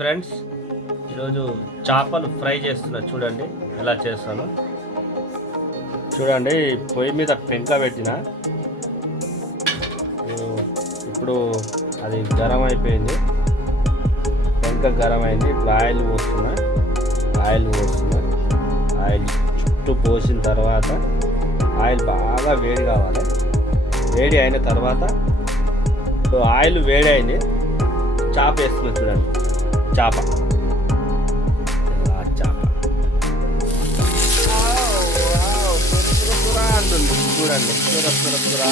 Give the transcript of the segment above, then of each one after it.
Friends, ఈరోజు చేపలు fry చేస్తున్నా. చూడండి ఎలా చేస్తాను. చూడండి, పొయ్యి మీద పెంక పెట్టిన. ఇప్పుడు అది గరం అయిపోయింది. పెంక గరం అయింది. ఇప్పుడు ఆయిల్ పోస్తున్నా. ఆయిల్ చుట్టూ పోసిన తర్వాత ఆయిల్ బాగా వేడి కావాలి. వేడి అయిన తర్వాత ఆయిల్ వేడి అయింది. చేప వేస్తున్నా. చూడండి, చేప అంటుంది. చూడండి, సురా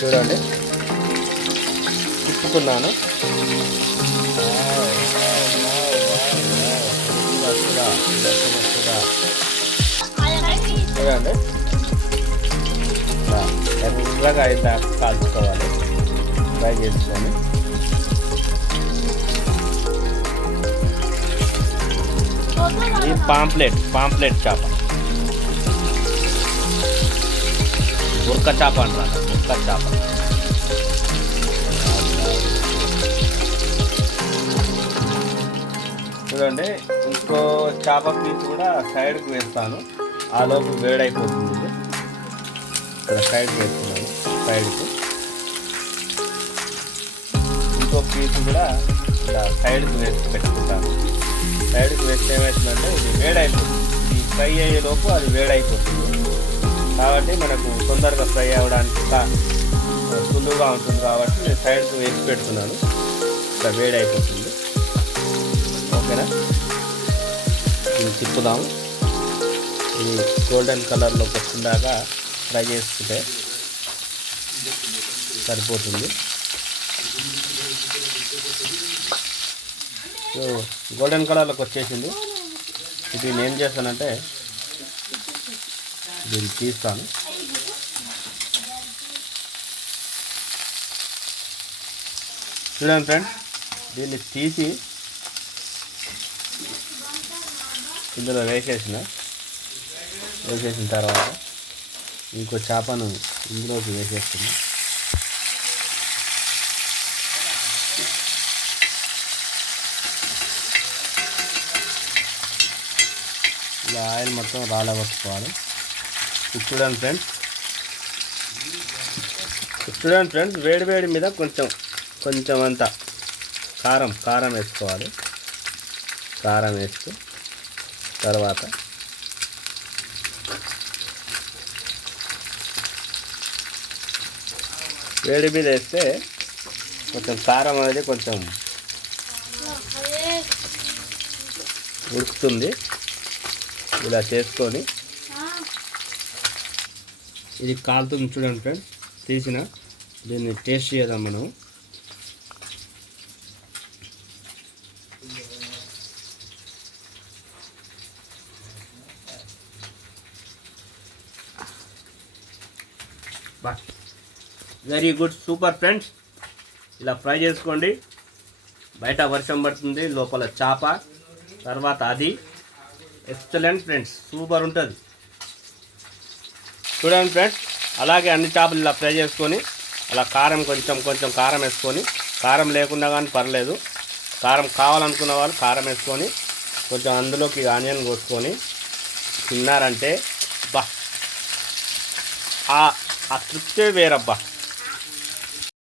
చూడండి, తిప్పుకున్నాను. చూడండి, ఎర్రగా అయితే కాల్చుకోవాలి. ఫ్రై చేసుకొని ఈ పాంప్లెట్ చేప, బుర్క చేప అంటారు. బుర్క చేప చూడండి. ఇంకో చేప పీస్ కూడా సైడ్కి వేస్తాను. ఆ లోపు వేడైపోతుంది. ఇక్కడ సైడ్కి వేస్తున్నాను. సైడ్కి ఇంకో పీస్ కూడా ఇలా సైడ్కి వేసి పెట్టుకుంటాను. సైడ్కి వేస్తే ఏమవుతుందంటే ఇది వేడైపోతుంది. ఇది ఫ్రై అయ్యే లోపు అది వేడైపోతుంది. కాబట్టి మనకు తొందరగా ఫ్రై అవ్వడానికి సులువుగా ఉంటుంది. కాబట్టి నేను సైడ్కి వేసి పెడుతున్నాను. ఇలా వేడైపోతుంది. ఓకేనా, ఇది తిప్పుదాము. ఇది గోల్డెన్ కలర్లోకి వచ్చిందాకా ఫ్రై చేసుకుంటే సరిపోతుంది. సో గోల్డెన్ కలర్లోకి వచ్చేసింది. ఇది నేను ఏం చేస్తానంటే దీన్ని తీస్తాను. చూడండి ఫ్రెండ్స్, దీన్ని తీసి ఇందులో వేసేసిన తర్వాత ఇంకో చేపను ఇందులోకి వేసేస్తున్నా. ఇలా ఆయిల్ మొత్తం రాలగొట్టుకోవాలి. చూడండి ఫ్రెండ్స్, వేడి మీద కొంచెం అంతా కారం వేసుకోవాలి. కారం వేస్తూ తర్వాత వేడి మీద వేస్తే కొంచెం కారం అనేది కొంచెం ఉడుకుతుంది. ఇలా చేసుకొని ఇది కాలుతుంది. చూడండి ఫ్రెండ్స్, తీసిన దీన్ని టేస్ట్ చేద్దాం మనం. Very good, super friends. ఇలా ఫ్రై చేసుకోండి. బయట వర్షం పడుతుంది, లోపల చేప, తర్వాత అది ఎక్సలెంట్ ఫ్రెండ్స్, సూపర్ ఉంటుంది. చూడండి ఫ్రెండ్స్, అలాగే అన్ని చేపలు ఇలా ఫ్రై చేసుకొని అలా కారం కొంచెం కారం వేసుకొని, కారం లేకుండా కానీ పర్లేదు, కారం కావాలనుకున్న వాళ్ళు కారం వేసుకొని కొంచెం అందులోకి ఆనియన్ కోసుకొని తిన్నారంటే బా ఆ తృప్తే వేరబ్బా.